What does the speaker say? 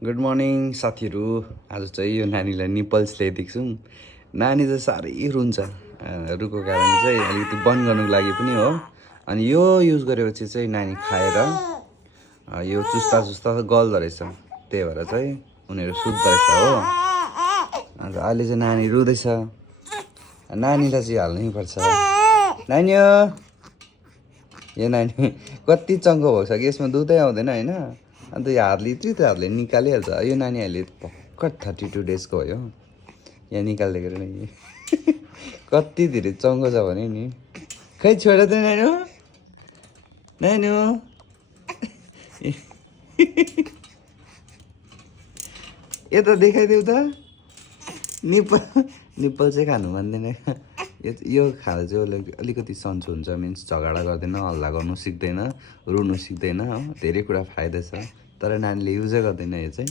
Good morning साथीहरू। आज चाहिँ यो नानीलाई निपल्स ल्याइदिएको छौँ। नानी चाहिँ साह्रै रुन्छ, रुको कारणले चाहिँ अलिकति बन्द गर्नुको लागि पनि हो। अनि यो युज गरेपछि चाहिँ नानी खाएर यो चुस्ता चुस्ता गल्दो रहेछ, त्यही भएर चाहिँ उनीहरू सुत्दो रहेछ हो। अन्त अहिले चाहिँ नानी रुँदैछ, नानीलाई चाहिँ हाल्नै पर्छ। नानी हो यो, नानी कति चङ्खो भएको छ कि यसमा दुधै आउँदैन होइन। अन्त यो हातले त्यो हातले निकालिहाल्छ। यो नानी अहिले भर्खर 32 डेजको भयो, यहाँ निकालिदिएको नि कति धेरै चङ्खो छ भने नि। खै छोड त नानी हो, नानी हो यता देखाइदेऊ त। निप्पल निप्पल चाहिँ खानु मान्दैन। यो खाँदा चाहिँ उसले अलिकति सन्चो हुन्छ, मिन्स झगडा गर्दैन, हल्ला गर्नु सिक्दैन, रुनु सिक्दैन हो। धेरै कुरा फाइदा छ, तर नानीले युजै गर्दैन यो चाहिँ।